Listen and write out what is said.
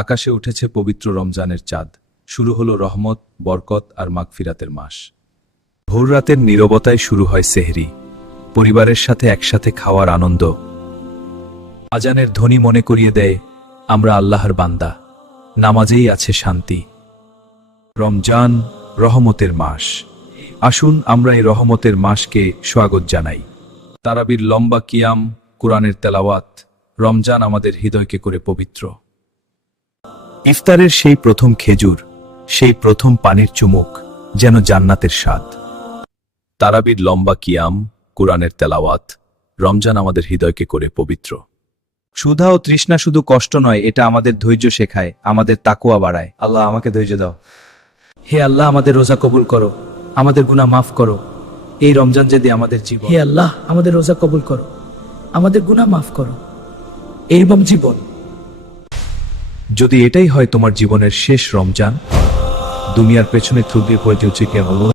আকাশে উঠেছে পবিত্র রমজানের চাঁদ। শুরু হলো রহমত, বরকত আর মাগফিরাতের মাস। ভোররাতের নীরবতায় শুরু হয় সেহরি, পরিবারের সাথে একসাথে খাওয়ার আনন্দ। আজানের ধ্বনি মনে করিয়ে দেয় আমরা আল্লাহর বান্দা, নামাজেই আছে শান্তি। রমজান রহমতের মাস। আসুন আমরা এই রহমতের মাসকে স্বাগত জানাই। তারাবির লম্বা কিয়াম, কোরআনের তেলাওয়াত, রমজান আমাদের হৃদয়কে করে পবিত্র। ইফতারের সেই প্রথম খেজুর, সেই প্রথম পানির চুমুক যেন জান্নাতের স্বাদ। তারাবির লম্বা কিয়াম, কোরআনের তেলাওয়াত, রমজান আমাদের হৃদয়কে করে পবিত্র। ক্ষুধা ও তৃষ্ণা শুধু কষ্ট নয়, এটা আমাদের ধৈর্য শেখায়, আমাদের তাকওয়া বাড়ায়। আল্লাহ আমাকে ধৈর্য দাও। হে আল্লাহ, আমাদের রোজা কবুল করো, আমাদের গুনাহ মাফ করো। এই রমজান যদি আমাদের জীবন, হে আল্লাহ আমাদের রোজা কবুল করো, আমাদের গুনাহ মাফ করো। এইরকম জীবন যদি এটাই হয় তোমার জীবনের শেষ রমজান, দুনিয়ার পেছনে থুবড়ে পড়ে চলছে কেবল